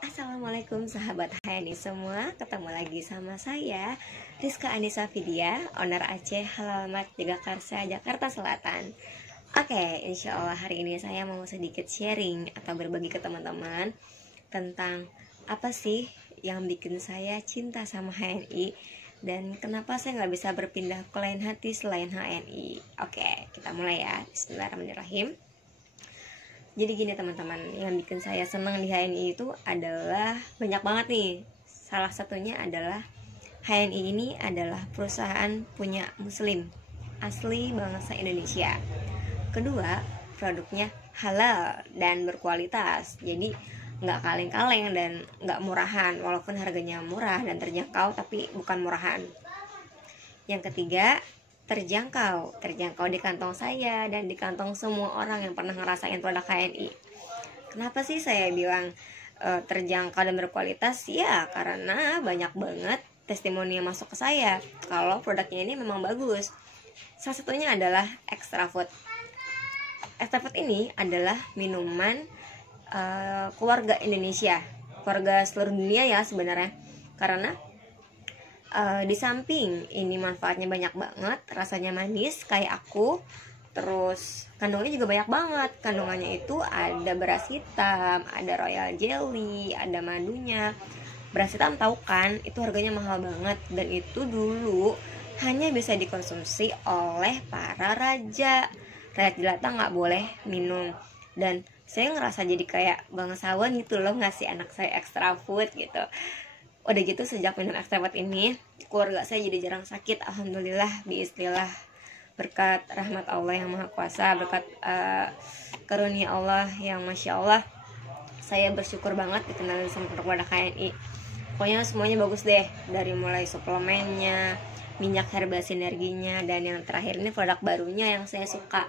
Assalamualaikum sahabat HNI semua. Ketemu lagi sama saya Rizka Anissa Vidya, owner Aceh Halal Mart Jagakarsa, Jakarta Selatan. Oke, insya Allah hari ini saya mau sedikit sharing atau berbagi ke teman-teman tentang apa sih yang bikin saya cinta sama HNI dan kenapa saya nggak bisa berpindah ke lain hati selain HNI. Oke, kita mulai ya. Bismillahirrahmanirrahim. Jadi gini teman-teman, yang bikin saya senang di HNI itu adalah banyak banget nih. Salah satunya adalah HNI ini adalah perusahaan punya muslim asli bangsa Indonesia. Kedua, produknya halal dan berkualitas. Jadi nggak kaleng-kaleng dan nggak murahan. Walaupun harganya murah dan terjangkau, tapi bukan murahan. Yang ketiga, terjangkau di kantong saya dan di kantong semua orang yang pernah ngerasain produk HNI. Kenapa sih saya bilang terjangkau dan berkualitas? Ya karena banyak banget testimoni yang masuk ke saya kalau produknya ini memang bagus. Salah satunya adalah Extra Food. Extra Food ini adalah minuman keluarga Indonesia, keluarga seluruh dunia ya sebenarnya. Karena di samping ini manfaatnya banyak banget, rasanya manis kayak aku, terus kandungannya juga banyak banget. Kandungannya itu ada beras hitam, ada royal jelly, ada madunya. Beras hitam tahu kan, itu harganya mahal banget dan itu dulu hanya bisa dikonsumsi oleh para raja. Rakyat jelata nggak boleh minum. Dan saya ngerasa jadi kayak bangsawan gitu loh, ngasih anak saya Extra Food gitu. Udah gitu sejak minum Extra Food ini, keluarga saya jadi jarang sakit. Alhamdulillah, biiznillah, berkat rahmat Allah yang maha kuasa, berkat karunia Allah yang masya Allah. Saya bersyukur banget dikenalin sama produk HNI. Pokoknya semuanya bagus deh, dari mulai suplemennya, minyak herbal sinerginya, dan yang terakhir ini produk barunya yang saya suka.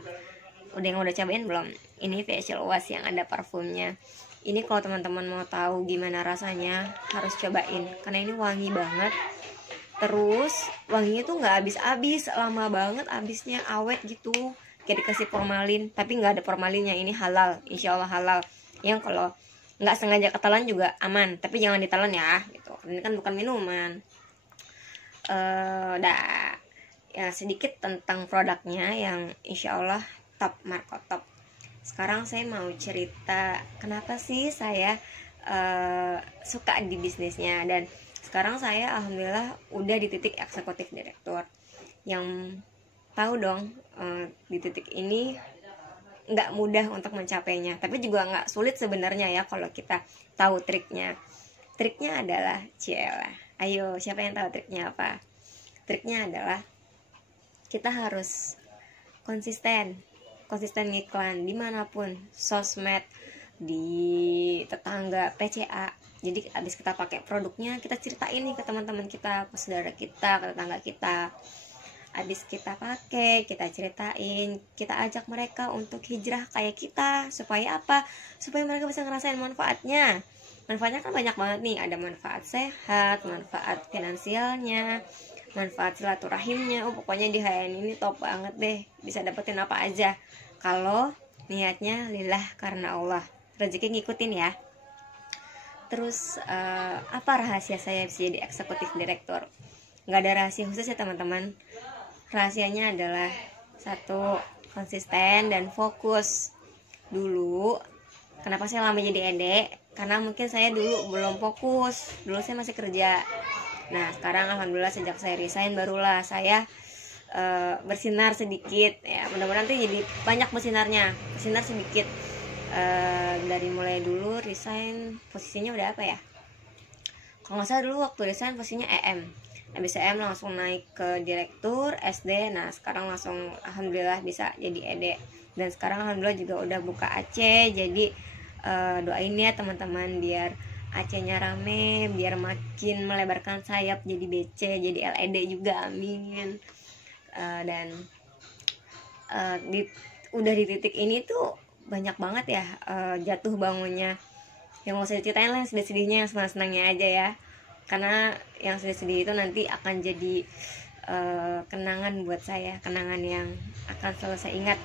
Udah cobain belum? Ini facial wash yang ada parfumnya. Ini kalau teman-teman mau tahu gimana rasanya, harus cobain karena ini wangi banget. Terus wanginya tuh nggak habis-habis, lama banget habisnya, awet gitu. Kayak dikasih formalin, tapi nggak ada formalinnya. Ini halal, insya Allah halal. Yang kalau nggak sengaja ketelan juga aman, tapi jangan ditelan ya. Gitu. Ini kan bukan minuman. Ya sedikit tentang produknya yang insya Allah top, marko top. Sekarang saya mau cerita kenapa sih saya suka di bisnisnya. Dan sekarang saya alhamdulillah udah di titik eksekutif direktur. Yang tahu dong, di titik ini nggak mudah untuk mencapainya, tapi juga nggak sulit sebenarnya ya kalau kita tahu triknya. Triknya adalah ayo siapa yang tahu triknya apa? Triknya adalah kita harus konsisten ngiklan dimanapun, sosmed, di tetangga, PCA. Jadi abis kita pakai produknya, kita ceritain nih ke teman-teman kita, ke saudara kita, ke tetangga kita. Abis kita pakai, kita ceritain, kita ajak mereka untuk hijrah kayak kita. Supaya apa? Supaya mereka bisa ngerasain manfaatnya. Manfaatnya kan banyak banget nih, ada manfaat sehat, manfaat finansialnya, manfaat silaturahimnya. Pokoknya di HN ini top banget deh, bisa dapetin apa aja kalau niatnya lillah karena Allah. Rezeki ngikutin ya. Terus apa rahasia saya bisa jadi eksekutif direktur? Nggak ada rahasia khusus ya teman-teman. Rahasianya adalah satu, konsisten dan fokus. Dulu kenapa saya lama jadi ede? Karena mungkin saya dulu belum fokus. Dulu saya masih kerja. Nah sekarang alhamdulillah sejak saya resign barulah saya bersinar sedikit ya. Mudah-mudahan nanti jadi banyak bersinar sedikit. Dari mulai dulu resign posisinya udah apa ya? Kalau nggak salah dulu waktu resign posisinya EM. Habis EM langsung naik ke direktur SD. Nah sekarang langsung alhamdulillah bisa jadi ED. Dan sekarang alhamdulillah juga udah buka AC. Jadi doain ya teman-teman biar AC-nya rame, biar makin melebarkan sayap jadi BC, jadi LED juga, amin. Dan udah di titik ini tuh banyak banget ya jatuh bangunnya. Yang mau saya ceritain lah sedih-sedihnya, yang senang-senangnya aja ya. Karena yang sedih-sedih itu nanti akan jadi kenangan buat saya, kenangan yang akan selalu saya ingat.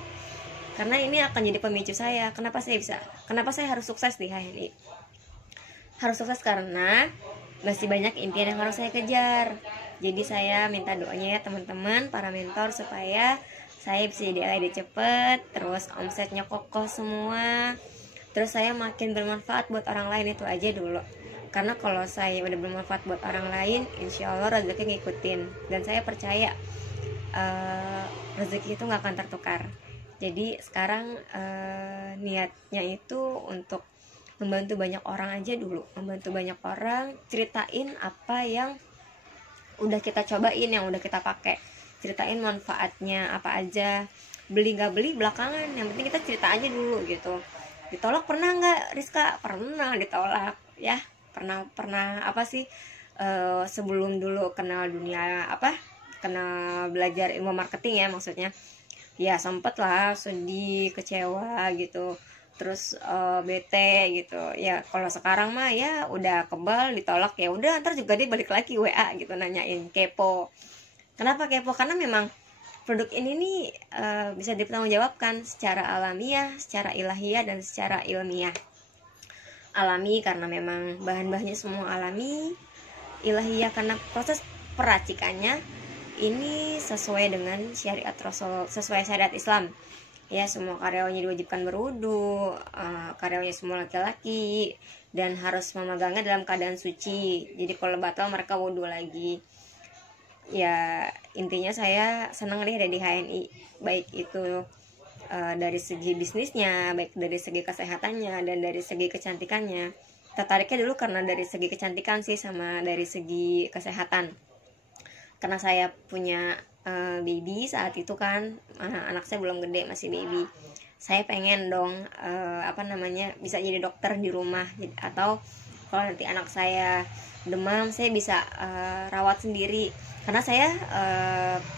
Karena ini akan jadi pemicu saya, kenapa saya harus sukses di HNI. harus sukses karena masih banyak impian yang harus saya kejar. Jadi saya minta doanya ya teman-teman, para mentor, supaya saya bisa jadi LED cepet, terus omsetnya kokoh semua, terus saya makin bermanfaat buat orang lain. Itu aja dulu. Karena kalau saya udah bermanfaat buat orang lain, insya Allah rezeki ngikutin. Dan saya percaya rezeki itu gak akan tertukar. Jadi sekarang niatnya itu untuk membantu banyak orang aja dulu, membantu banyak orang, ceritain apa yang udah kita cobain, yang udah kita pakai, ceritain manfaatnya apa aja. Beli gak beli belakangan, yang penting kita cerita aja dulu gitu. Ditolak pernah nggak Rizka? Pernah ditolak ya, pernah apa sih, sebelum dulu kenal dunia apa, kenal belajar ilmu marketing ya maksudnya, ya sempet lah sedih, kecewa gitu, terus bete gitu ya. Kalau sekarang mah ya udah kebal, ditolak ya udah, ntar juga dia balik lagi WA gitu nanyain, kepo. Kenapa kepo? Karena memang produk ini nih bisa dipertanggungjawabkan secara alamiah, secara ilahiyah, dan secara ilmiah. Alami karena memang bahan-bahannya semua alami, ilahiyah karena proses peracikannya ini sesuai dengan syariat Rasul, sesuai syariat Islam. Ya, semua karyawannya diwajibkan berwudu, karyawannya semua laki-laki, dan harus memegangnya dalam keadaan suci. Jadi kalau batal mereka wudu lagi. Ya intinya saya senang deh ada di HNI, baik itu dari segi bisnisnya, baik dari segi kesehatannya, dan dari segi kecantikannya. Tertariknya dulu karena dari segi kecantikan sih, sama dari segi kesehatan. Karena saya punya baby saat itu kan, anak saya belum gede, masih baby. Saya pengen dong bisa jadi dokter di rumah, atau kalau nanti anak saya demam saya bisa rawat sendiri. Karena saya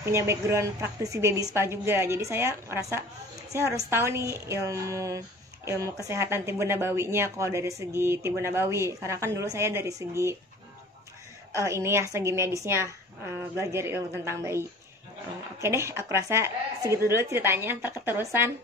punya background praktisi baby spa juga, jadi saya merasa saya harus tahu nih ilmu kesehatan timbun nabawinya kalau dari segi timbun nabawi. Karena kan dulu saya dari segi segi medisnya, belajar ilmu tentang bayi. Oke deh, aku rasa segitu dulu ceritanya, ntar keterusan.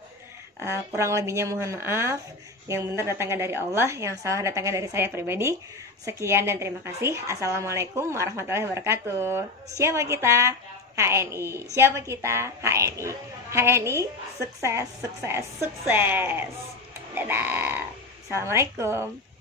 Kurang lebihnya mohon maaf. Yang benar datangnya dari Allah, yang salah datangnya dari saya pribadi. Sekian dan terima kasih. Assalamualaikum warahmatullahi wabarakatuh. Siapa kita? HNI. Siapa kita? HNI. HNI sukses, sukses, sukses. Dadah. Assalamualaikum.